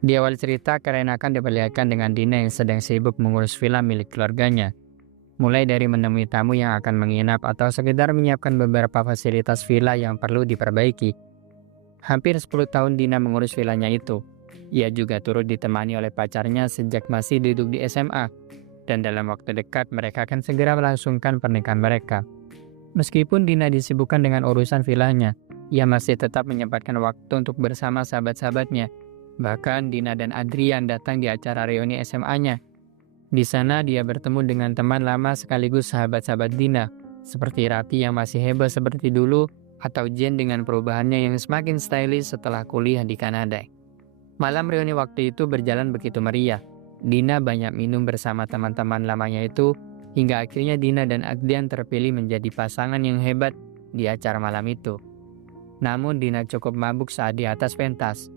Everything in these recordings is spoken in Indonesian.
Di awal cerita, Karenakan diperlihatkan dengan Dina yang sedang sibuk mengurus villa milik keluarganya. Mulai dari menemui tamu yang akan menginap atau sekedar menyiapkan beberapa fasilitas villa yang perlu diperbaiki. Hampir 10 tahun Dina mengurus villanya itu. Ia juga turut ditemani oleh pacarnya sejak masih duduk di SMA. Dan dalam waktu dekat mereka akan segera melangsungkan pernikahan mereka. Meskipun Dina disibukkan dengan urusan villanya, ia masih tetap menyempatkan waktu untuk bersama sahabat-sahabatnya. Bahkan Dina dan Adrian datang di acara reuni SMA-nya. Di sana dia bertemu dengan teman lama sekaligus sahabat-sahabat Dina, seperti Rati yang masih heboh seperti dulu, atau Jen dengan perubahannya yang semakin stylish setelah kuliah di Kanada. Malam reuni waktu itu berjalan begitu meriah. Dina banyak minum bersama teman-teman lamanya itu, hingga akhirnya Dina dan Adrian terpilih menjadi pasangan yang hebat di acara malam itu. Namun Dina cukup mabuk saat di atas pentas.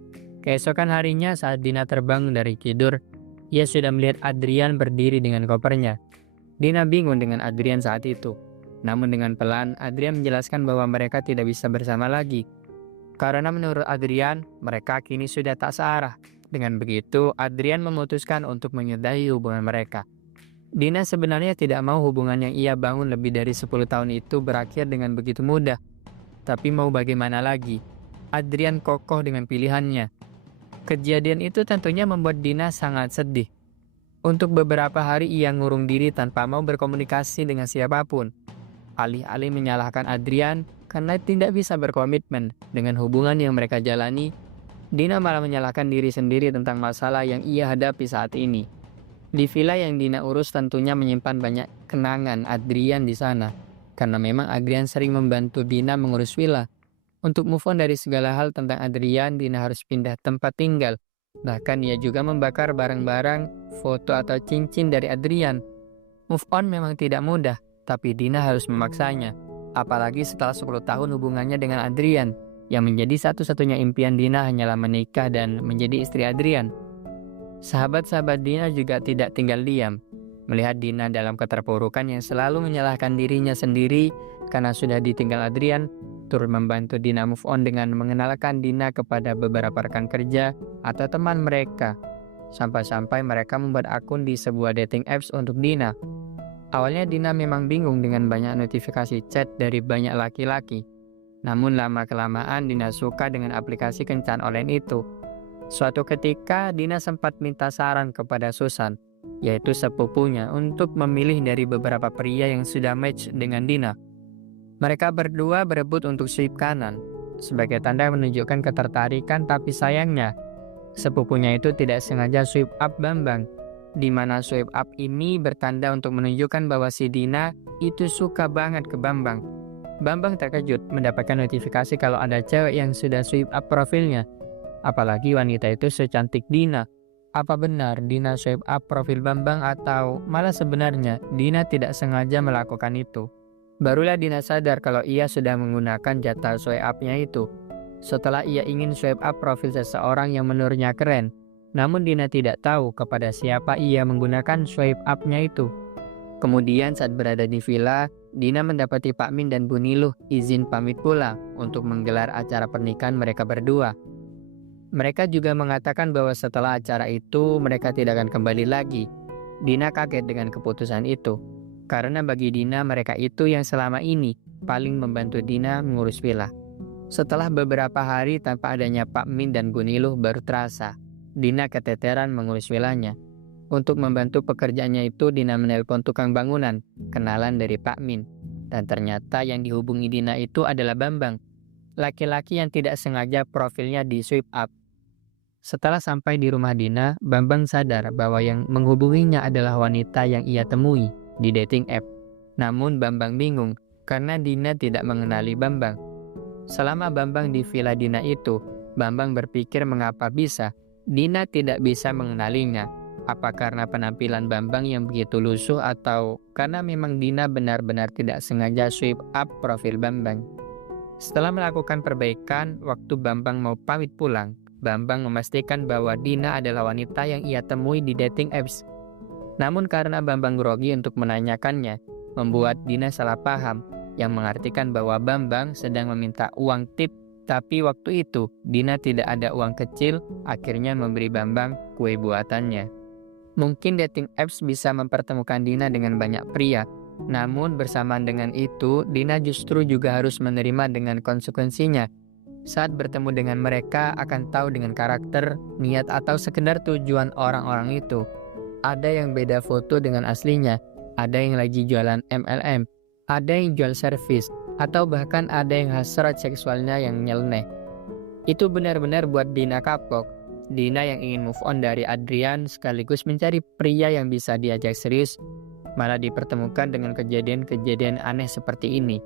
Keesokan harinya saat Dina terbang dari tidur, ia sudah melihat Adrian berdiri dengan kopernya. Dina bingung dengan Adrian saat itu. Namun dengan pelan, Adrian menjelaskan bahwa mereka tidak bisa bersama lagi. Karena menurut Adrian, mereka kini sudah tak searah. Dengan begitu, Adrian memutuskan untuk menyudahi hubungan mereka. Dina sebenarnya tidak mau hubungan yang ia bangun lebih dari 10 tahun itu berakhir dengan begitu mudah. Tapi mau bagaimana lagi? Adrian kokoh dengan pilihannya. Kejadian itu tentunya membuat Dina sangat sedih. Untuk beberapa hari ia ngurung diri tanpa mau berkomunikasi dengan siapapun. Alih-alih menyalahkan Adrian karena tidak bisa berkomitmen dengan hubungan yang mereka jalani, Dina malah menyalahkan diri sendiri tentang masalah yang ia hadapi saat ini. Di villa yang Dina urus tentunya menyimpan banyak kenangan Adrian di sana, karena memang Adrian sering membantu Dina mengurus villa. Untuk move on dari segala hal tentang Adrian, Dina harus pindah tempat tinggal. Bahkan ia juga membakar barang-barang, foto atau cincin dari Adrian. Move on memang tidak mudah, tapi Dina harus memaksanya. Apalagi setelah 10 tahun hubungannya dengan Adrian, yang menjadi satu-satunya impian Dina hanyalah menikah dan menjadi istri Adrian. Sahabat-sahabat Dina juga tidak tinggal diam. Melihat Dina dalam keterpurukan yang selalu menyalahkan dirinya sendiri karena sudah ditinggal Adrian, turut membantu Dina move on dengan mengenalkan Dina kepada beberapa rekan kerja atau teman mereka. Sampai-sampai mereka membuat akun di sebuah dating apps untuk Dina. Awalnya Dina memang bingung dengan banyak notifikasi chat dari banyak laki-laki. Namun lama-kelamaan Dina suka dengan aplikasi kencan online itu. Suatu ketika Dina sempat minta saran kepada Susan, yaitu sepupunya, untuk memilih dari beberapa pria yang sudah match dengan Dina. Mereka berdua berebut untuk swipe kanan, sebagai tanda menunjukkan ketertarikan, tapi sayangnya, sepupunya itu tidak sengaja swipe up Bambang, di mana swipe up ini bertanda untuk menunjukkan bahwa si Dina itu suka banget ke Bambang. Bambang terkejut mendapatkan notifikasi kalau ada cewek yang sudah swipe up profilnya. Apalagi wanita itu secantik Dina. Apa benar Dina swipe up profil Bambang atau malah sebenarnya Dina tidak sengaja melakukan itu? Barulah Dina sadar kalau ia sudah menggunakan jatah swipe up-nya itu. Setelah ia ingin swipe up profil seseorang yang menurutnya keren, namun Dina tidak tahu kepada siapa ia menggunakan swipe up-nya itu. Kemudian saat berada di villa, Dina mendapati Pak Min dan Bu Niluh izin pamit pulang untuk menggelar acara pernikahan mereka berdua. Mereka juga mengatakan bahwa setelah acara itu mereka tidak akan kembali lagi. Dina kaget dengan keputusan itu, karena bagi Dina mereka itu yang selama ini paling membantu Dina mengurus villa. Setelah beberapa hari tanpa adanya Pak Min dan Bu Niluh baru terasa, Dina keteteran mengurus villanya. Untuk membantu pekerjaannya itu Dina menelpon tukang bangunan, kenalan dari Pak Min. Dan ternyata yang dihubungi Dina itu adalah Bambang, laki-laki yang tidak sengaja profilnya di swipe up. Setelah sampai di rumah Dina, Bambang sadar bahwa yang menghubunginya adalah wanita yang ia temui di dating app. Namun Bambang bingung karena Dina tidak mengenali Bambang. Selama Bambang di villa Dina itu, Bambang berpikir mengapa bisa Dina tidak bisa mengenalinya. Apa karena penampilan Bambang yang begitu lusuh atau karena memang Dina benar-benar tidak sengaja swipe up profil Bambang. Setelah melakukan perbaikan, waktu Bambang mau pamit pulang, Bambang memastikan bahwa Dina adalah wanita yang ia temui di dating apps. Namun karena Bambang grogi untuk menanyakannya, membuat Dina salah paham, yang mengartikan bahwa Bambang sedang meminta uang tip Tapi waktu itu Dina tidak ada uang kecil, akhirnya memberi Bambang kue buatannya. Mungkin dating apps bisa mempertemukan Dina dengan banyak pria, namun bersamaan dengan itu Dina justru juga harus menerima dengan konsekuensinya. Saat bertemu dengan mereka akan tahu dengan karakter, niat atau sekedar tujuan orang-orang itu. Ada yang beda foto dengan aslinya, ada yang lagi jualan MLM, ada yang jual servis, atau bahkan ada yang hasrat seksualnya yang nyeleneh. Itu benar-benar buat Dina kapok. Dina yang ingin move on dari Adrian sekaligus mencari pria yang bisa diajak serius, malah dipertemukan dengan kejadian-kejadian aneh seperti ini.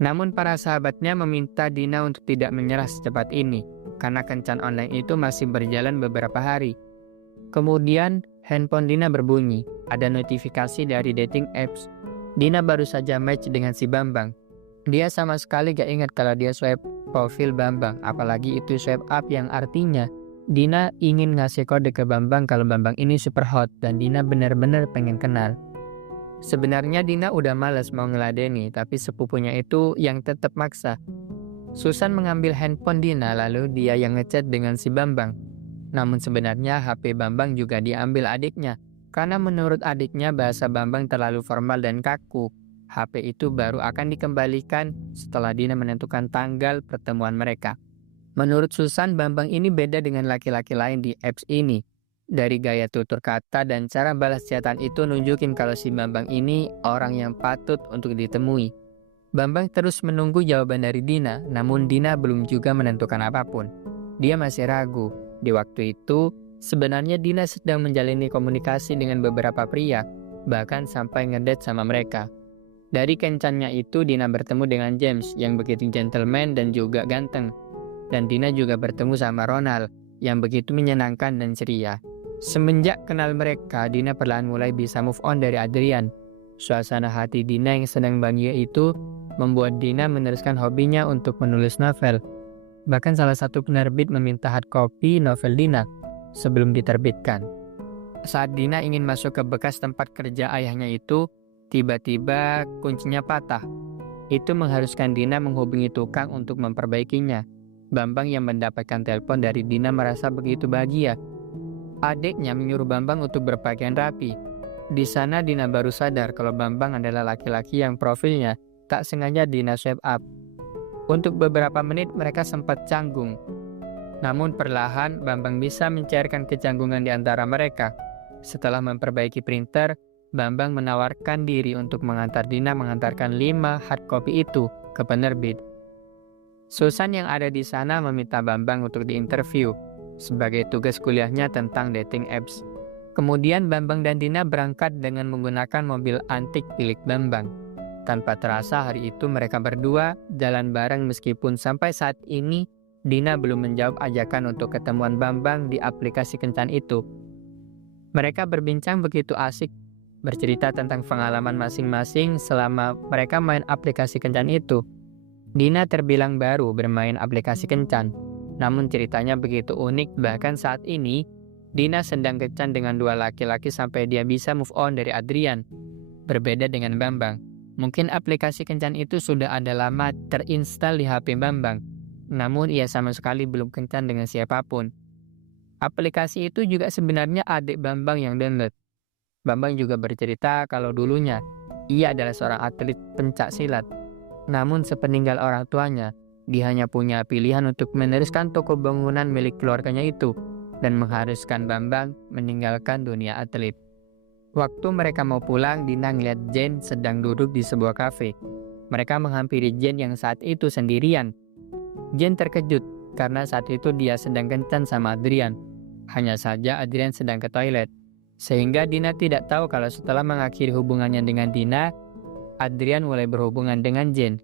Namun para sahabatnya meminta Dina untuk tidak menyerah secepat ini, karena kencan online itu masih berjalan beberapa hari. Kemudian handphone Dina berbunyi, ada notifikasi dari dating apps. Dina baru saja match dengan si Bambang. Dia sama sekali gak ingat kalau dia swipe profil Bambang, apalagi itu swipe up yang artinya Dina ingin ngasih kode ke Bambang kalau Bambang ini super hot dan Dina benar-benar pengen kenal. Sebenarnya Dina udah malas mau ngeladeni, tapi sepupunya itu yang tetap maksa. Susan mengambil handphone Dina lalu dia yang ngechat dengan si Bambang. Namun sebenarnya HP Bambang juga diambil adiknya, karena menurut adiknya bahasa Bambang terlalu formal dan kaku. HP itu baru akan dikembalikan setelah Dina menentukan tanggal pertemuan mereka. Menurut Susan, Bambang ini beda dengan laki-laki lain di apps ini. Dari gaya tutur kata dan cara balas chatan itu nunjukin kalau si Bambang ini orang yang patut untuk ditemui. Bambang terus menunggu jawaban dari Dina, namun Dina belum juga menentukan apapun. Dia masih ragu. Di waktu itu, sebenarnya Dina sedang menjalani komunikasi dengan beberapa pria, bahkan sampai ngedate sama mereka. Dari kencannya itu Dina bertemu dengan James yang begitu gentleman dan juga ganteng. Dan Dina juga bertemu sama Ronald yang begitu menyenangkan dan ceria. Semenjak kenal mereka, Dina perlahan mulai bisa move on dari Adrian. Suasana hati Dina yang sedang bahagia itu membuat Dina meneruskan hobinya untuk menulis novel. Bahkan salah satu penerbit meminta hard copy novel Dina sebelum diterbitkan. Saat Dina ingin masuk ke bekas tempat kerja ayahnya itu, tiba-tiba kuncinya patah. Itu mengharuskan Dina menghubungi tukang untuk memperbaikinya. Bambang yang mendapatkan telepon dari Dina merasa begitu bahagia. Adiknya menyuruh Bambang untuk berpakaian rapi. Di sana Dina baru sadar kalau Bambang adalah laki-laki yang profilnya tak sengaja Dina swipe up. Untuk beberapa menit mereka sempat canggung. Namun perlahan Bambang bisa mencairkan kecanggungan di antara mereka. Setelah memperbaiki printer, Bambang menawarkan diri untuk mengantar Dina mengantarkan 5 hard copy itu ke penerbit. Susan yang ada di sana meminta Bambang untuk diinterview sebagai tugas kuliahnya tentang dating apps. Kemudian Bambang dan Dina berangkat dengan menggunakan mobil antik milik Bambang. Tanpa terasa hari itu mereka berdua jalan bareng meskipun sampai saat ini Dina belum menjawab ajakan untuk ketemuan Bambang di aplikasi kencan itu. Mereka berbincang begitu asik, bercerita tentang pengalaman masing-masing selama mereka main aplikasi kencan itu. Dina terbilang baru bermain aplikasi kencan, namun ceritanya begitu unik bahkan saat ini Dina sedang kencan dengan 2 laki-laki sampai dia bisa move on dari Adrian. Berbeda dengan Bambang, mungkin aplikasi kencan itu sudah ada lama terinstal di HP Bambang, namun ia sama sekali belum kencan dengan siapapun. Aplikasi itu juga sebenarnya adik Bambang yang download. Bambang juga bercerita kalau dulunya ia adalah seorang atlet pencak silat. Namun sepeninggal orang tuanya, dia hanya punya pilihan untuk meneruskan toko bangunan milik keluarganya itu dan mengharuskan Bambang meninggalkan dunia atlet. Waktu mereka mau pulang, Dina ngeliat Jane sedang duduk di sebuah kafe. Mereka menghampiri Jane yang saat itu sendirian. Jane terkejut karena saat itu dia sedang kencan sama Adrian. Hanya saja Adrian sedang ke toilet. Sehingga Dina tidak tahu kalau setelah mengakhiri hubungannya dengan Dina, Adrian mulai berhubungan dengan Jane.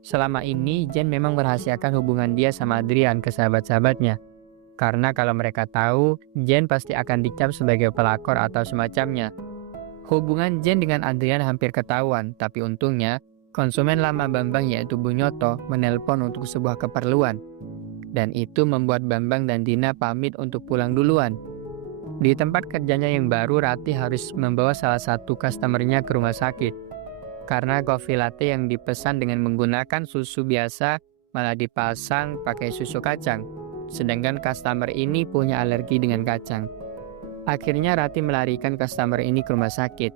Selama ini Jane memang merahasiakan hubungan dia sama Adrian ke sahabat-sahabatnya. Karena kalau mereka tahu, Jane pasti akan dicap sebagai pelakor atau semacamnya. Hubungan Jane dengan Adrian hampir ketahuan, tapi untungnya konsumen lama Bambang yaitu Bu Nyoto menelpon untuk sebuah keperluan. Dan itu membuat Bambang dan Dina pamit untuk pulang duluan. Di tempat kerjanya yang baru, Ratih harus membawa salah satu customernya ke rumah sakit. Karena coffee latte yang dipesan dengan menggunakan susu biasa malah dipasang pakai susu kacang. Sedangkan customer ini punya alergi dengan kacang. Akhirnya Rati melarikan customer ini ke rumah sakit.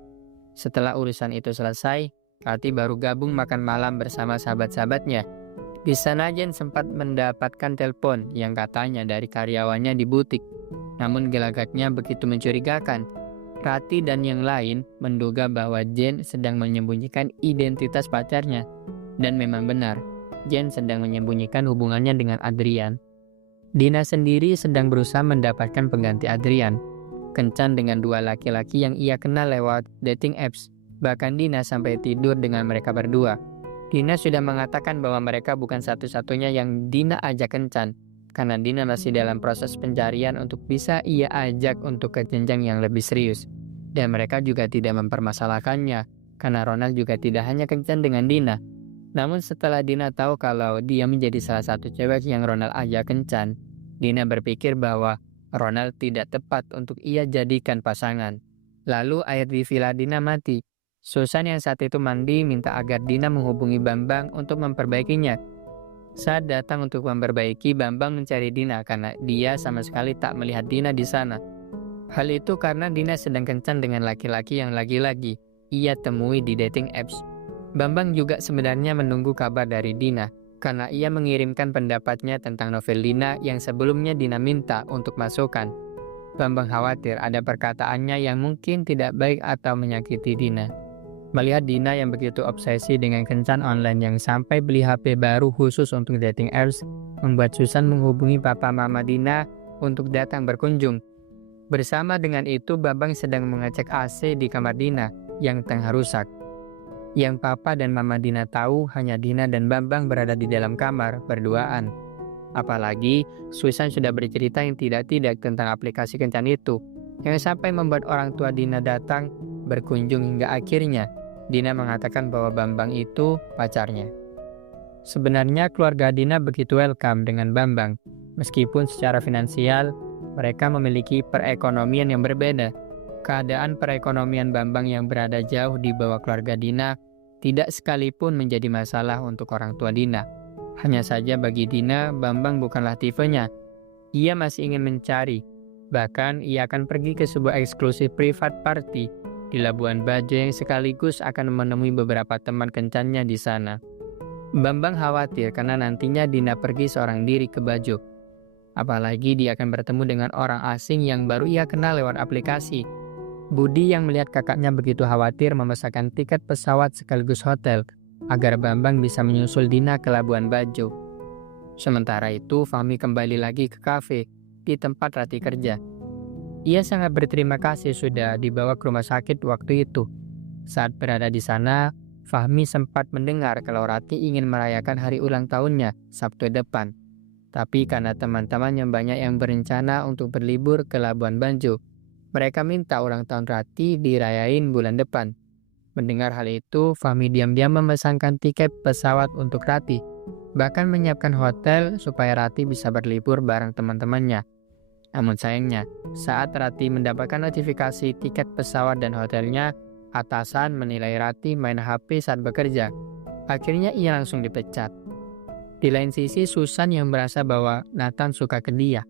Setelah urusan itu selesai, Rati baru gabung makan malam bersama sahabat-sahabatnya. Di sana Jen sempat mendapatkan telepon yang katanya dari karyawannya di butik. Namun gelagatnya begitu mencurigakan. Rati dan yang lain menduga bahwa Jen sedang menyembunyikan identitas pacarnya. Dan memang benar, Jen sedang menyembunyikan hubungannya dengan Adrian. Dina sendiri sedang berusaha mendapatkan pengganti Adrian. Kencan dengan dua laki-laki yang ia kenal lewat dating apps. Bahkan Dina sampai tidur dengan mereka berdua. Dina sudah mengatakan bahwa mereka bukan satu-satunya yang Dina ajak kencan. Karena Dina masih dalam proses pencarian untuk bisa ia ajak untuk ke jenjang yang lebih serius. Dan mereka juga tidak mempermasalahkannya. Karena Ronald juga tidak hanya kencan dengan Dina. Namun setelah Dina tahu kalau dia menjadi salah satu cewek yang Ronald ajak kencan, Dina berpikir bahwa Ronald tidak tepat untuk ia jadikan pasangan. Lalu air di villa Dina mati. Susan yang saat itu mandi minta agar Dina menghubungi Bambang untuk memperbaikinya. Saat datang untuk memperbaiki, Bambang mencari Dina karena dia sama sekali tak melihat Dina di sana. Hal itu karena Dina sedang kencan dengan laki-laki yang lagi-lagi ia temui di dating apps. Bambang juga sebenarnya menunggu kabar dari Dina karena ia mengirimkan pendapatnya tentang novel Dina yang sebelumnya Dina minta untuk masukkan. Bambang khawatir ada perkataannya yang mungkin tidak baik atau menyakiti Dina. Melihat Dina yang begitu obsesi dengan kencan online yang sampai beli HP baru khusus untuk dating apps, membuat Susan menghubungi papa mama Dina untuk datang berkunjung. Bersama dengan itu, Bambang sedang mengecek AC di kamar Dina yang tengah rusak. Yang papa dan mama Dina tahu hanya Dina dan Bambang berada di dalam kamar berduaan. Apalagi Susan sudah bercerita yang tidak-tidak tentang aplikasi kencan itu, yang sampai membuat orang tua Dina datang berkunjung hingga akhirnya Dina mengatakan bahwa Bambang itu pacarnya. Sebenarnya keluarga Dina begitu welcome dengan Bambang, meskipun secara finansial mereka memiliki perekonomian yang berbeda. Keadaan perekonomian Bambang yang berada jauh di bawah keluarga Dina tidak sekalipun menjadi masalah untuk orang tua Dina. Hanya saja bagi Dina, Bambang bukanlah tipenya. Ia masih ingin mencari. Bahkan ia akan pergi ke sebuah eksklusif private party di Labuan Bajo yang sekaligus akan menemui beberapa teman kencannya di sana. Bambang khawatir karena nantinya Dina pergi seorang diri ke Bajo. Apalagi dia akan bertemu dengan orang asing yang baru ia kenal lewat aplikasi. Budi yang melihat kakaknya begitu khawatir memesankan tiket pesawat sekaligus hotel agar Bambang bisa menyusul Dina ke Labuan Bajo. Sementara itu, Fahmi kembali lagi ke kafe di tempat Rati kerja. Ia sangat berterima kasih sudah dibawa ke rumah sakit waktu itu. Saat berada di sana, Fahmi sempat mendengar kalau Rati ingin merayakan hari ulang tahunnya Sabtu depan. Tapi karena teman-temannya banyak yang berencana untuk berlibur ke Labuan Bajo, mereka minta ulang tahun Rati dirayain bulan depan. Mendengar hal itu, Fahmi diam-diam memesankan tiket pesawat untuk Rati, bahkan menyiapkan hotel supaya Rati bisa berlibur bareng teman-temannya. Namun sayangnya, saat Rati mendapatkan notifikasi tiket pesawat dan hotelnya, atasan menilai Rati main HP saat bekerja. Akhirnya ia langsung dipecat. Di lain sisi, Susan yang merasa bahwa Nathan suka ke dia.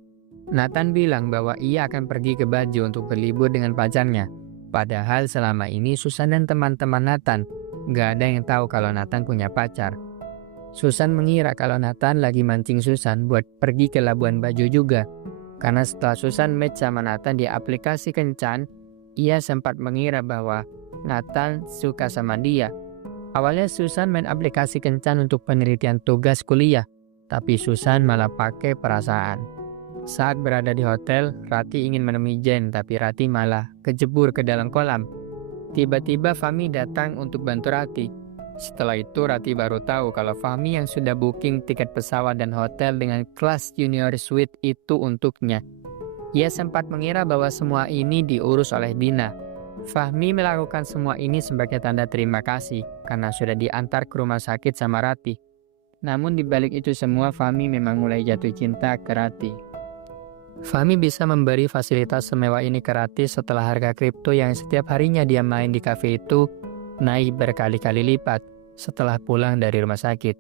Nathan bilang bahwa ia akan pergi ke Bajo untuk berlibur dengan pacarnya. Padahal selama ini Susan dan teman-teman Nathan gak ada yang tahu kalau Nathan punya pacar. Susan mengira kalau Nathan lagi mancing Susan buat pergi ke Labuan Bajo juga. Karena setelah Susan match sama Nathan di aplikasi kencan, ia sempat mengira bahwa Nathan suka sama dia. Awalnya Susan main aplikasi kencan untuk penelitian tugas kuliah, tapi Susan malah pakai perasaan. Saat berada di hotel, Rati ingin menemui Jen, tapi Rati malah kejebur ke dalam kolam. Tiba-tiba Fahmi datang untuk bantu Rati. Setelah itu Rati baru tahu kalau Fahmi yang sudah booking tiket pesawat dan hotel dengan kelas junior suite itu untuknya. Ia sempat mengira bahwa semua ini diurus oleh Dina. Fahmi melakukan semua ini sebagai tanda terima kasih karena sudah diantar ke rumah sakit sama Rati. Namun dibalik itu semua, Fahmi memang mulai jatuh cinta ke Rati. Fahmi bisa memberi fasilitas semewah ini ke Rati setelah harga kripto yang setiap harinya dia main di kafe itu naik berkali-kali lipat setelah pulang dari rumah sakit.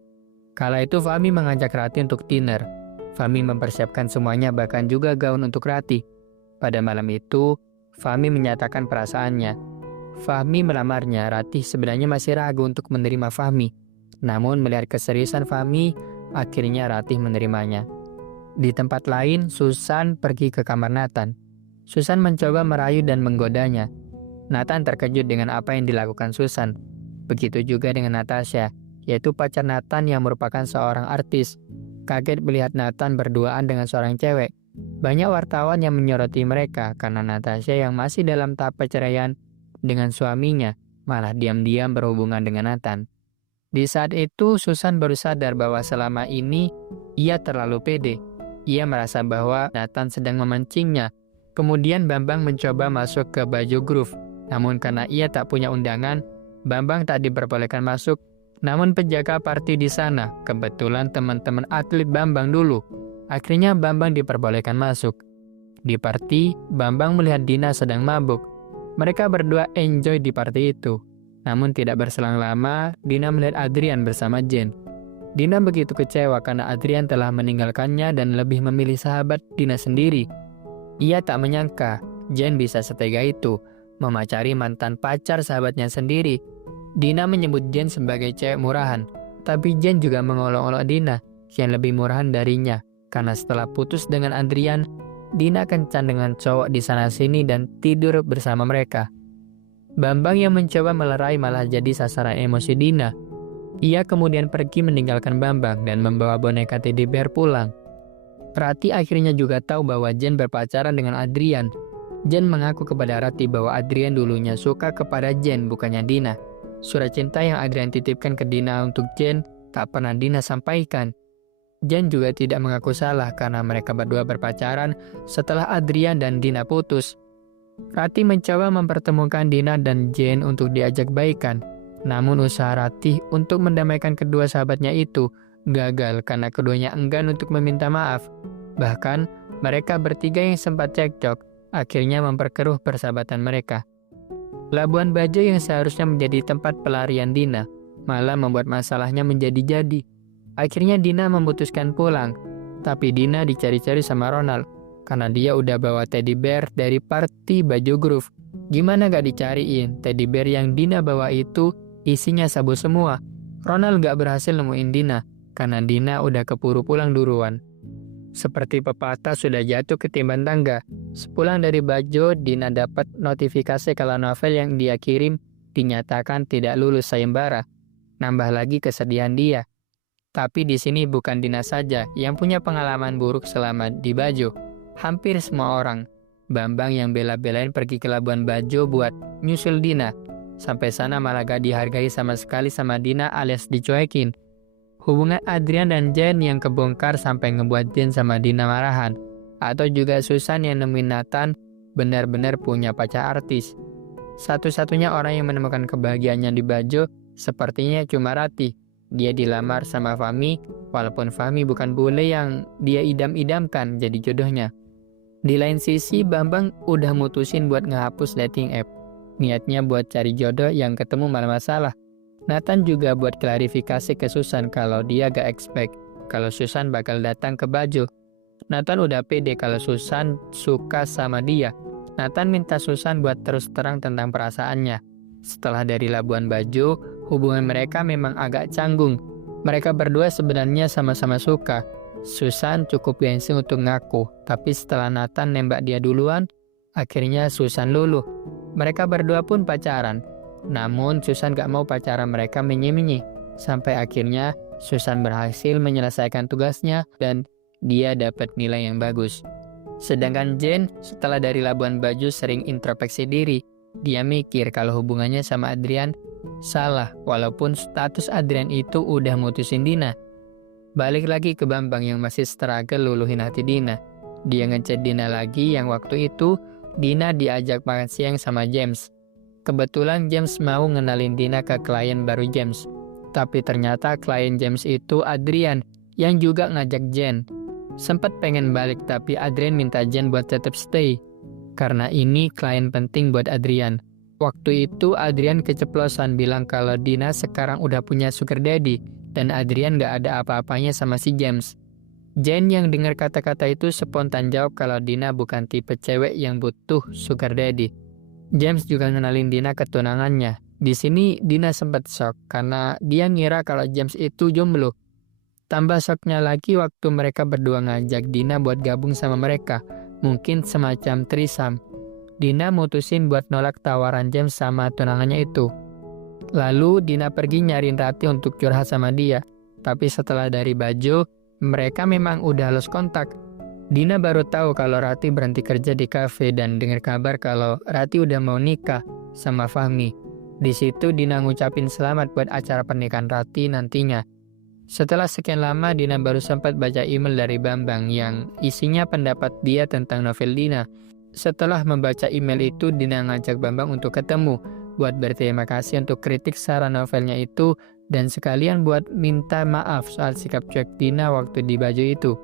Kala itu Fahmi mengajak Rati untuk dinner. Fahmi mempersiapkan semuanya, bahkan juga gaun untuk Rati. Pada malam itu, Fahmi menyatakan perasaannya. Fahmi melamarnya. Rati sebenarnya masih ragu untuk menerima Fahmi. Namun melihat keseriusan Fahmi, akhirnya Rati menerimanya. Di tempat lain, Susan pergi ke kamar Nathan. Susan mencoba merayu dan menggodanya. Nathan terkejut dengan apa yang dilakukan Susan. Begitu juga dengan Natasha, yaitu pacar Nathan yang merupakan seorang artis. Kaget melihat Nathan berduaan dengan seorang cewek. Banyak wartawan yang menyoroti mereka karena Natasha yang masih dalam tahap perceraian dengan suaminya malah diam-diam berhubungan dengan Nathan. Di saat itu Susan baru sadar bahwa selama ini ia terlalu pede. Ia merasa bahwa Nathan sedang memancingnya. Kemudian Bambang mencoba masuk ke Bajo Groove. Namun karena ia tak punya undangan, Bambang tak diperbolehkan masuk. Namun penjaga party di sana, kebetulan teman-teman atlet Bambang dulu. Akhirnya Bambang diperbolehkan masuk. Di party, Bambang melihat Dina sedang mabuk. Mereka berdua enjoy di party itu. Namun tidak berselang lama, Dina melihat Adrian bersama Jen. Dina begitu kecewa karena Adrian telah meninggalkannya dan lebih memilih sahabat Dina sendiri. Ia tak menyangka Jen bisa setega itu, memacari mantan pacar sahabatnya sendiri. Dina menyebut Jen sebagai cewek murahan, tapi Jen juga mengolok-olok Dina yang lebih murahan darinya. Karena setelah putus dengan Adrian, Dina kencan dengan cowok di sana-sini dan tidur bersama mereka. Bambang yang mencoba melerai malah jadi sasaran emosi Dina. Ia kemudian pergi meninggalkan Bambang dan membawa boneka teddy bear pulang. Rati akhirnya juga tahu bahwa Jen berpacaran dengan Adrian. Jen mengaku kepada Rati bahwa Adrian dulunya suka kepada Jen, bukannya Dina. Surat cinta yang Adrian titipkan ke Dina untuk Jen tak pernah Dina sampaikan. Jen juga tidak mengaku salah karena mereka berdua berpacaran setelah Adrian dan Dina putus. Rati mencoba mempertemukan Dina dan Jen untuk diajak baikan. Namun usaha Rati untuk mendamaikan kedua sahabatnya itu gagal karena keduanya enggan untuk meminta maaf. Bahkan mereka bertiga yang sempat cekcok akhirnya memperkeruh persahabatan mereka. Labuan Bajo yang seharusnya menjadi tempat pelarian Dina malah membuat masalahnya menjadi-jadi. Akhirnya Dina memutuskan pulang, tapi Dina dicari-cari sama Ronald karena dia udah bawa teddy bear dari party Bajo Groove. Gimana gak dicariin? Teddy bear yang Dina bawa itu isinya sabu semua. Ronald gak berhasil nemuin Dina karena Dina udah keburu pulang duluan. Seperti pepatah sudah jatuh ketimbang tangga. Sepulang dari Bajo, Dina dapat notifikasi kalau novel yang dia kirim dinyatakan tidak lulus sayembara. Nambah lagi kesedihan dia. Tapi di sini bukan Dina saja yang punya pengalaman buruk selama di Bajo. Hampir semua orang. Bambang yang bela-belain pergi ke Labuan Bajo buat nyusul Dina. Sampai sana malah gak dihargai sama sekali sama Dina alias dicuekin. Hubungan Adrian dan Jen yang kebongkar sampai ngebuat Jen sama Dina marahan. Atau juga Susan yang nemuin Nathan benar-benar punya pacar artis. Satu-satunya orang yang menemukan kebahagiaannya di Bajo sepertinya cuma Rati. Dia dilamar sama Fahmi, walaupun Fahmi bukan bule yang dia idam-idamkan jadi jodohnya. Di lain sisi, Bambang udah mutusin buat ngehapus dating app. Niatnya buat cari jodoh yang ketemu malah masalah. Nathan juga buat klarifikasi ke Susan kalau dia gak expect kalau Susan bakal datang ke Bajo. Nathan udah pede kalau Susan suka sama dia. Nathan minta Susan buat terus terang tentang perasaannya. Setelah dari Labuan Bajo, hubungan mereka memang agak canggung. Mereka berdua sebenarnya sama-sama suka. Susan cukup gengsi untuk ngaku, tapi setelah Nathan nembak dia duluan, akhirnya Susan luluh. Mereka berdua pun pacaran. Namun Susan gak mau pacaran mereka menye-menye. Sampai akhirnya Susan berhasil menyelesaikan tugasnya dan dia dapat nilai yang bagus. Sedangkan Jen setelah dari Labuan Bajo sering introspeksi diri. Dia mikir kalau hubungannya sama Adrian salah walaupun status Adrian itu udah mutusin Dina. Balik lagi ke Bambang yang masih struggle luluhin hati Dina. Dia ngechat Dina lagi yang waktu itu Dina diajak makan siang sama James. Kebetulan James mau ngenalin Dina ke klien baru James. Tapi ternyata klien James itu Adrian yang juga ngajak Jen. Sempat pengen balik tapi Adrian minta Jen buat tetap stay. Karena ini klien penting buat Adrian. Waktu itu Adrian keceplosan bilang kalau Dina sekarang udah punya sugar daddy. dan Adrian gak ada apa-apanya sama si James. Jane yang dengar kata-kata itu spontan jawab kalau Dina bukan tipe cewek yang butuh sugar daddy. James juga ngenalin Dina ke tunangannya. Di sini Dina sempat shock karena dia ngira kalau James itu jomblo. Tambah shocknya lagi waktu mereka berdua ngajak Dina buat gabung sama mereka. Mungkin semacam threesome. Dina mutusin buat nolak tawaran James sama tunangannya itu. Lalu Dina pergi nyariin Rati untuk curhat sama dia. Tapi setelah dari Bajo, mereka memang udah lost kontak. Dina baru tahu kalau Rati berhenti kerja di kafe dan dengar kabar kalau Rati udah mau nikah sama Fahmi. Di situ Dina ngucapin selamat buat acara pernikahan Rati nantinya. Setelah sekian lama Dina baru sempat baca email dari Bambang yang isinya pendapat dia tentang novel Dina. Setelah membaca email itu, Dina ngajak Bambang untuk ketemu, buat berterima kasih untuk kritik saran novelnya itu, dan sekalian buat minta maaf soal sikap cuek Dina waktu di Bajo itu.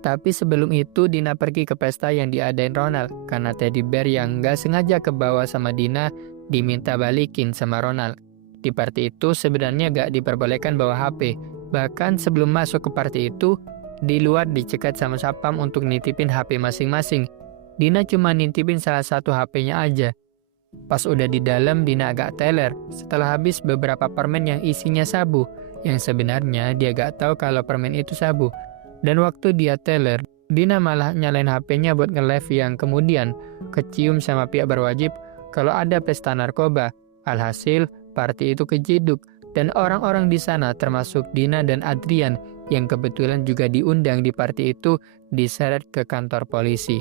Tapi sebelum itu, Dina pergi ke pesta yang diadain Ronald, karena teddy bear yang gak sengaja kebawa sama Dina diminta balikin sama Ronald. Di party itu sebenarnya gak diperbolehkan bawa HP, bahkan sebelum masuk ke party itu, di luar dicegat sama satpam untuk nitipin HP masing-masing. Dina cuma nitipin salah satu HP-nya aja. Pas udah di dalam, Dina agak teler setelah habis beberapa permen yang isinya sabu, yang sebenarnya dia gak tahu kalau permen itu sabu. Dan waktu dia teler, Dina malah nyalain HP-nya buat nge-live yang kemudian kecium sama pihak berwajib kalau ada pesta narkoba. Alhasil, party itu kejeduk dan orang-orang di sana termasuk Dina dan Adrian yang kebetulan juga diundang di party itu diseret ke kantor polisi.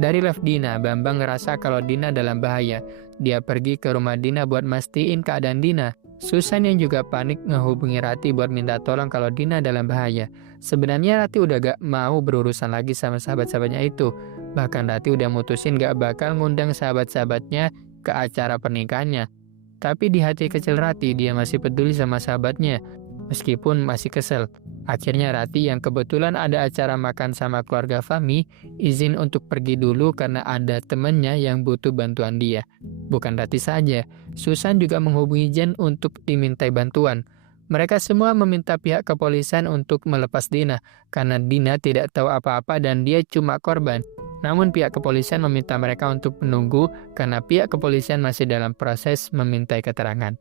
Dari live Dina, Bambang ngerasa kalau Dina dalam bahaya. Dia pergi ke rumah Dina buat mastiin keadaan Dina. Susan yang juga panik ngehubungi Rati buat minta tolong kalau Dina dalam bahaya. Sebenarnya Rati udah gak mau berurusan lagi sama sahabat-sahabatnya itu. Bahkan Rati udah mutusin gak bakal ngundang sahabat-sahabatnya ke acara pernikahannya. Tapi di hati kecil Rati, dia masih peduli sama sahabatnya, meskipun masih kesel. Akhirnya Rati yang kebetulan ada acara makan sama keluarga Fahmi, izin untuk pergi dulu karena ada temennya yang butuh bantuan dia. Bukan Rati saja, Susan juga menghubungi Jen untuk dimintai bantuan. Mereka semua meminta pihak kepolisian untuk melepas Dina, karena Dina tidak tahu apa-apa dan dia cuma korban. Namun pihak kepolisian meminta mereka untuk menunggu karena pihak kepolisian masih dalam proses memintai keterangan.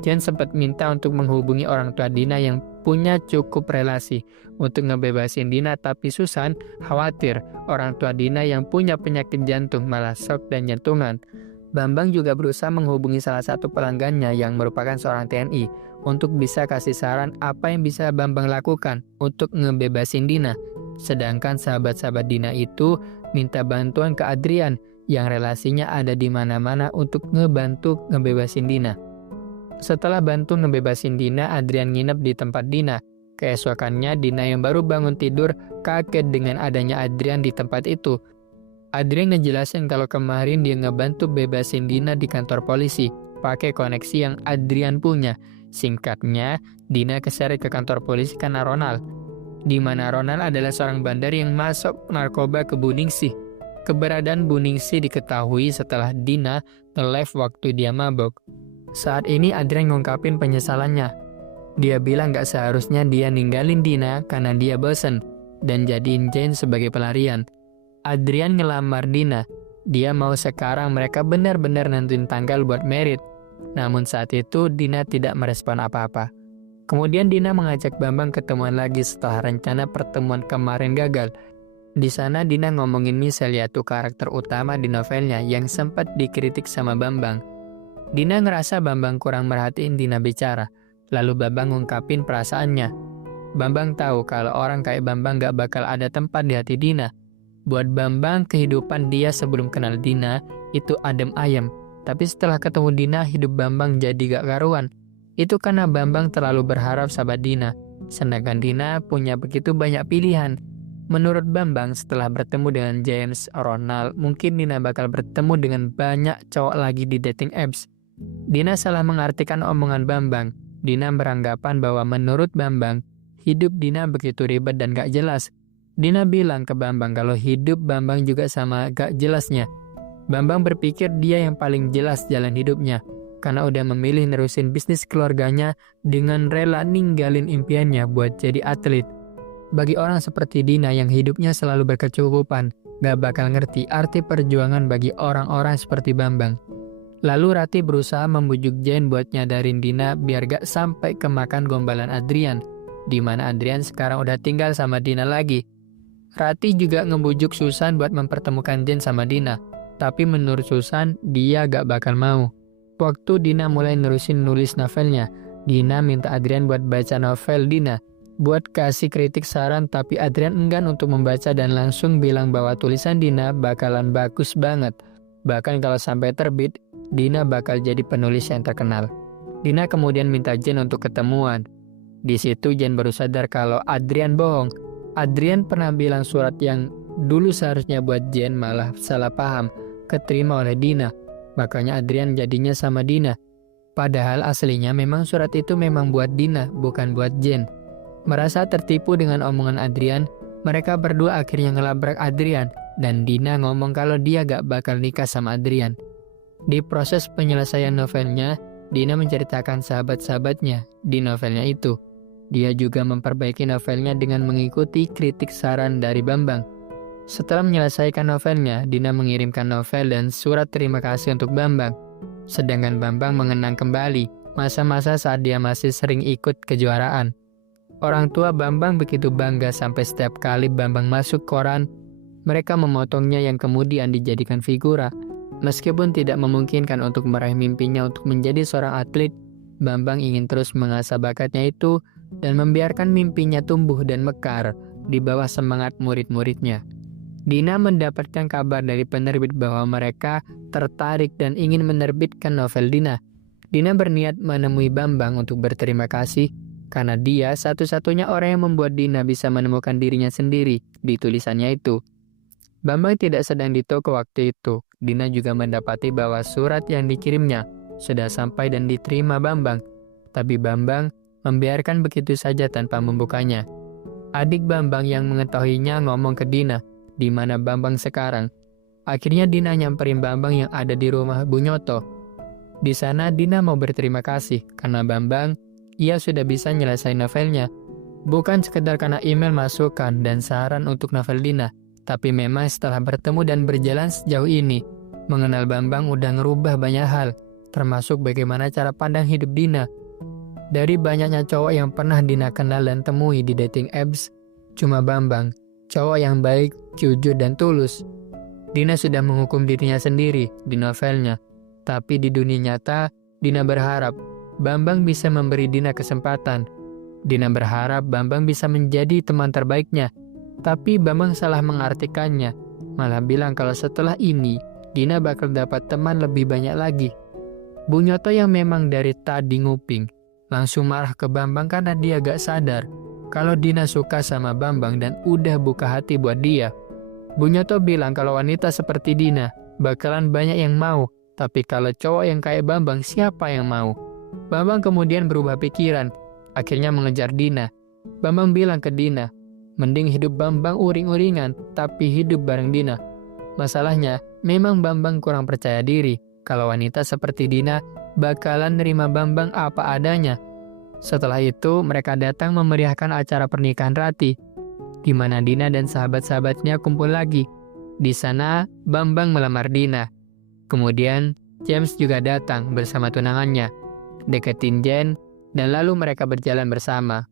Jen sempat minta untuk menghubungi orang tua Dina yang punya cukup relasi untuk ngebebasin Dina, tapi Susan khawatir orang tua Dina yang punya penyakit jantung malah shock dan jantungan. Bambang juga berusaha menghubungi salah satu pelanggannya yang merupakan seorang TNI untuk bisa kasih saran apa yang bisa Bambang lakukan untuk ngebebasin Dina. Sedangkan sahabat-sahabat Dina itu minta bantuan ke Adrian yang relasinya ada di mana-mana untuk ngebantu ngebebasin Dina. Setelah bantu ngebebasin Dina, Adrian nginep di tempat Dina. Keesokannya, Dina yang baru bangun tidur kaget dengan adanya Adrian di tempat itu. Adrian ngejelasin kalau kemarin dia ngebantu bebasin Dina di kantor polisi, pakai koneksi yang Adrian punya. Singkatnya, Dina keseret ke kantor polisi karena Ronald, di mana Ronald adalah seorang bandar yang masuk narkoba ke Bu Ningsih. Keberadaan Bu Ningsih diketahui setelah Dina nge-live waktu dia mabok. Saat ini Adrian ngungkapin penyesalannya. Dia bilang gak seharusnya dia ninggalin Dina karena dia bosen dan jadiin Jane sebagai pelarian. Adrian ngelamar Dina. Dia mau sekarang mereka benar-benar nentuin tanggal buat merit. Namun saat itu Dina tidak merespon apa-apa. Kemudian Dina mengajak Bambang ketemuan lagi setelah rencana pertemuan kemarin gagal. Di sana Dina ngomongin Michelle, yaitu karakter utama di novelnya yang sempat dikritik sama Bambang. Dina ngerasa Bambang kurang merhatiin Dina bicara, lalu Bambang ngungkapin perasaannya. Bambang tahu kalau orang kayak Bambang gak bakal ada tempat di hati Dina. Buat Bambang, kehidupan dia sebelum kenal Dina itu adem ayem. Tapi setelah ketemu Dina, hidup Bambang jadi gak karuan. Itu karena Bambang terlalu berharap sahabat Dina, sedangkan Dina punya begitu banyak pilihan. Menurut Bambang, setelah bertemu dengan James, Ronald, mungkin Dina bakal bertemu dengan banyak cowok lagi di dating apps. Dina salah mengartikan omongan Bambang. Dina beranggapan bahwa menurut Bambang, hidup Dina begitu ribet dan gak jelas. Dina bilang ke Bambang kalau hidup Bambang juga sama gak jelasnya. Bambang berpikir dia yang paling jelas jalan hidupnya. karena udah memilih nerusin bisnis keluarganya dengan rela ninggalin impiannya buat jadi atlet. Bagi orang seperti Dina yang hidupnya selalu berkecukupan, gak bakal ngerti arti perjuangan bagi orang-orang seperti Bambang. Lalu Rati berusaha membujuk Jen buat nyadarin Dina biar gak sampai kemakan gombalan Adrian, di mana Adrian sekarang udah tinggal sama Dina lagi. Rati juga ngebujuk Susan buat mempertemukan Jen sama Dina, tapi menurut Susan, dia gak bakal mau. Waktu Dina mulai nerusin nulis novelnya, Dina minta Adrian buat baca novel Dina, buat kasih kritik saran, tapi Adrian enggan untuk membaca dan langsung bilang bahwa tulisan Dina bakalan bagus banget. Bahkan kalau sampai terbit, Dina bakal jadi penulis yang terkenal. Dina kemudian minta Jen untuk ketemuan. Di situ Jen baru sadar kalau Adrian bohong. Adrian pernah bilang surat yang dulu seharusnya buat Jen malah salah paham, keterima oleh Dina. Makanya Adrian jadinya sama Dina. Padahal aslinya memang surat itu memang buat Dina, bukan buat Jen. Merasa tertipu dengan omongan Adrian, mereka berdua akhirnya ngelabrak Adrian, dan Dina ngomong kalau dia gak bakal nikah sama Adrian. Di proses penyelesaian novelnya, Dina menceritakan sahabat-sahabatnya di novelnya itu. Dia juga memperbaiki novelnya dengan mengikuti kritik saran dari Bambang. Setelah menyelesaikan novelnya, Dina mengirimkan novel dan surat terima kasih untuk Bambang. Sedangkan Bambang mengenang kembali masa-masa saat dia masih sering ikut kejuaraan. Orang tua Bambang begitu bangga sampai setiap kali Bambang masuk koran, mereka memotongnya yang kemudian dijadikan figura. Meskipun tidak memungkinkan untuk meraih mimpinya untuk menjadi seorang atlet, Bambang ingin terus mengasah bakatnya itu dan membiarkan mimpinya tumbuh dan mekar di bawah semangat murid-muridnya. Dina mendapatkan kabar dari penerbit bahwa mereka tertarik dan ingin menerbitkan novel Dina. Dina berniat menemui Bambang untuk berterima kasih karena dia satu-satunya orang yang membuat Dina bisa menemukan dirinya sendiri di tulisannya itu. Bambang tidak sedang di toko waktu itu. Dina juga mendapati bahwa surat yang dikirimnya sudah sampai dan diterima Bambang. Tapi Bambang membiarkan begitu saja tanpa membukanya. Adik Bambang yang mengetahuinya ngomong ke Dina, di mana Bambang sekarang. Akhirnya Dina nyamperin Bambang yang ada di rumah Bunyoto. Di sana Dina mau berterima kasih karena Bambang, ia sudah bisa nyelesain novelnya. Bukan sekedar karena email masukan dan saran untuk novel Dina, tapi memang setelah bertemu dan berjalan sejauh ini, mengenal Bambang udah ngerubah banyak hal, termasuk bagaimana cara pandang hidup Dina. Dari banyaknya cowok yang pernah Dina kenal dan temui di dating apps, cuma Bambang, cowok yang baik, jujur, dan tulus. Dina sudah menghukum dirinya sendiri di novelnya, tapi di dunia nyata, Dina berharap Bambang bisa memberi Dina kesempatan. Dina berharap Bambang bisa menjadi teman terbaiknya, tapi Bambang salah mengartikannya, malah bilang kalau setelah ini, Dina bakal dapat teman lebih banyak lagi. Bunyoto yang memang dari tadi nguping, langsung marah ke Bambang karena dia gak sadar kalau Dina suka sama Bambang dan udah buka hati buat dia. Bunyoto bilang kalau wanita seperti Dina bakalan banyak yang mau, tapi kalau cowok yang kayak Bambang siapa yang mau? Bambang kemudian berubah pikiran, akhirnya mengejar Dina. Bambang bilang ke Dina, mending hidup Bambang uring-uringan, tapi hidup bareng Dina. Masalahnya, memang Bambang kurang percaya diri kalau wanita seperti Dina bakalan nerima Bambang apa adanya. Setelah itu, mereka datang memeriahkan acara pernikahan Rati, di mana Dina dan sahabat-sahabatnya kumpul lagi. Di sana, Bambang melamar Dina. Kemudian, James juga datang bersama tunangannya, deketin Jen, dan lalu mereka berjalan bersama.